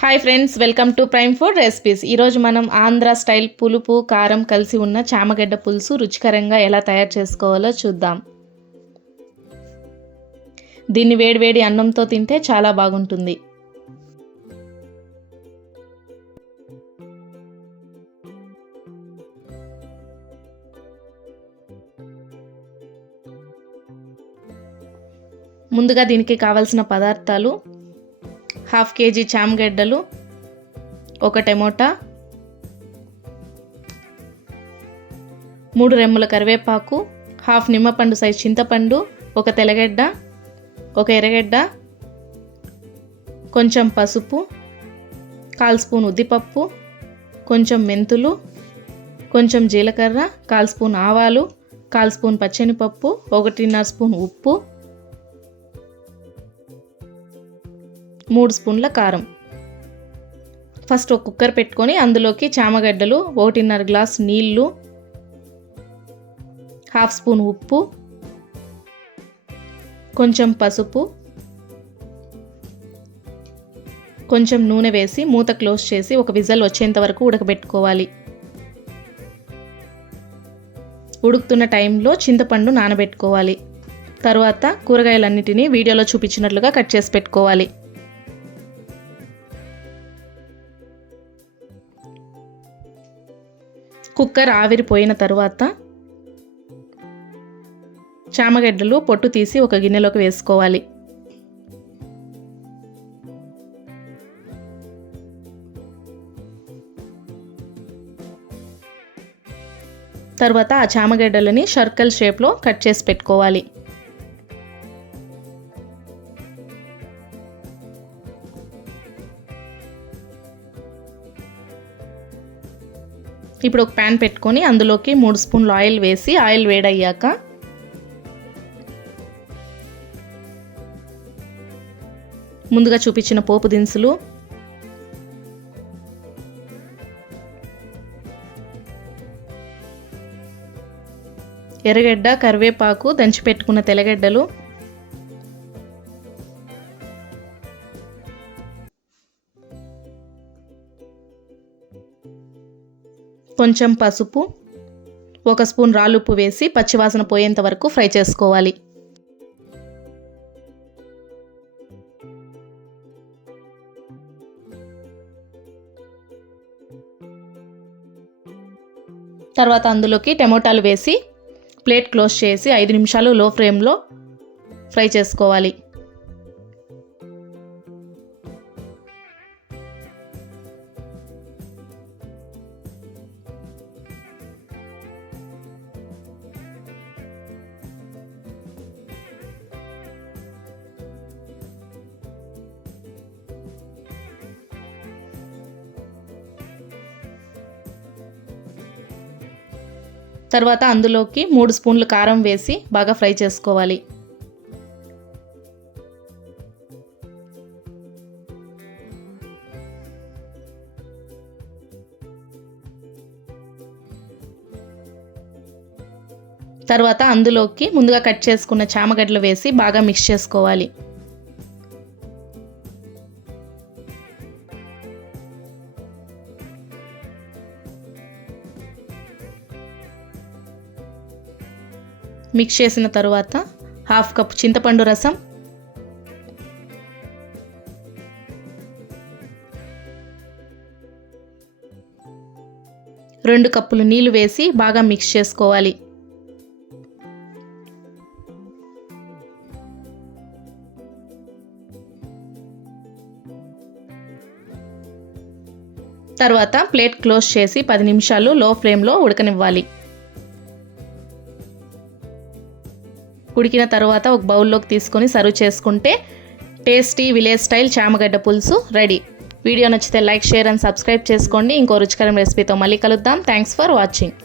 Hi friends, welcome to prime food recipes. ఈరోజు మనం Andhra style పులుపు కారం కలిసి ఉన్న చామగడ్డ పులుసు రుచికరంగా ఎలా తయారు చేసుకోవాలో చూద్దాం. దీన్ని వేడివేడి అన్నంతో తింటే చాలా బాగుంటుంది. ముందుగా దీనికి కావాల్సిన పదార్థాలు: 1/2 kg చామగడ్డలు, 1 టమోటా, 3 రెమ్మల కరివేపాకు, 1/2 నిమ్మపండు సైజు చింతపండు, 1 తెల్లగడ్డ, 1 ఎర్రగడ్డ, కొంచెం పసుపు, 1/4 స్పూన్ ఉద్దిపప్పు, కొంచెం మెంతులు, కొంచెం జీలకర్ర, 1/4 స్పూన్ ఆవాలు, 1/4 స్పూన్ పచ్చెనిపప్పు, 1.5 స్పూన్ ఉప్పు, 3 స్పూన్ల కారం. ఫస్ట్ ఒక కుక్కర్ పెట్టుకొని అందులోకి చామగడ్డలు, 1.5 గ్లాస్ నీళ్లు, 1/2 స్పూన్ ఉప్పు, కొంచెం పసుపు, కొంచెం నూనె వేసి మూత క్లోజ్ చేసి ఒక విజిల్ వచ్చేంత వరకు ఉడకబెట్టుకోవాలి. ఉడుకుతున్న టైంలో చింతపండు నానబెట్టుకోవాలి. తర్వాత కూరగాయలన్నిటినీ వీడియోలో చూపించినట్లుగా కట్ చేసి పెట్టుకోవాలి. కుక్కర్ ఆవిరిపోయిన తర్వాత చామగడ్డలు పొట్టు తీసి ఒక గిన్నెలోకి వేసుకోవాలి. తర్వాత ఆ చామగడ్డలని సర్కిల్ షేప్లో కట్ చేసి పెట్టుకోవాలి. ఇప్పుడు ఒక ప్యాన్ పెట్టుకొని అందులోకి 3 స్పూన్లు ఆయిల్ వేసి ఆయిల్ వేడయ్యాక ముందుగా చూపించిన పోపు దినుసులు, ఎర్రగడ్డ, కరివేపాకు, దంచి పెట్టుకున్న తెల్లగడ్డలు, కొంచెం పసుపు, 1 స్పూన్ రాళ్ళుప్పు వేసి పచ్చివాసన పోయేంత వరకు ఫ్రై చేసుకోవాలి. తర్వాత అందులోకి టమోటాలు వేసి ప్లేట్ క్లోజ్ చేసి 5 నిమిషాలు లో ఫ్లేమ్లో ఫ్రై చేసుకోవాలి. తర్వాత అందులోకి 3 స్పూన్లు కారం వేసి బాగా ఫ్రై చేసుకోవాలి. తర్వాత అందులోకి ముందుగా కట్ చేసుకున్న చామగడ్డలు వేసి బాగా మిక్స్ చేసుకోవాలి. మిక్స్ చేసిన తర్వాత 1/2 కప్ చింతపండు రసం, 2 కప్పులు నీళ్లు వేసి బాగా మిక్స్ చేసుకోవాలి. తర్వాత ప్లేట్ క్లోజ్ చేసి 10 నిమిషాలు లో ఫ్లేమ్లో ఉడకనివ్వాలి. ఉడికిన తర్వాత ఒక బౌల్లోకి తీసుకొని సర్వ్ చేసుకుంటే టేస్టీ విలేజ్ స్టైల్ చామగడ్డ పులుసు రెడీ. వీడియో నచ్చితే లైక్, షేర్ అండ్ సబ్స్క్రైబ్ చేసుకోండి. ఇంకో రుచికరమైన రెసిపీతో మళ్ళీ కలుద్దాం. Thanks for watching.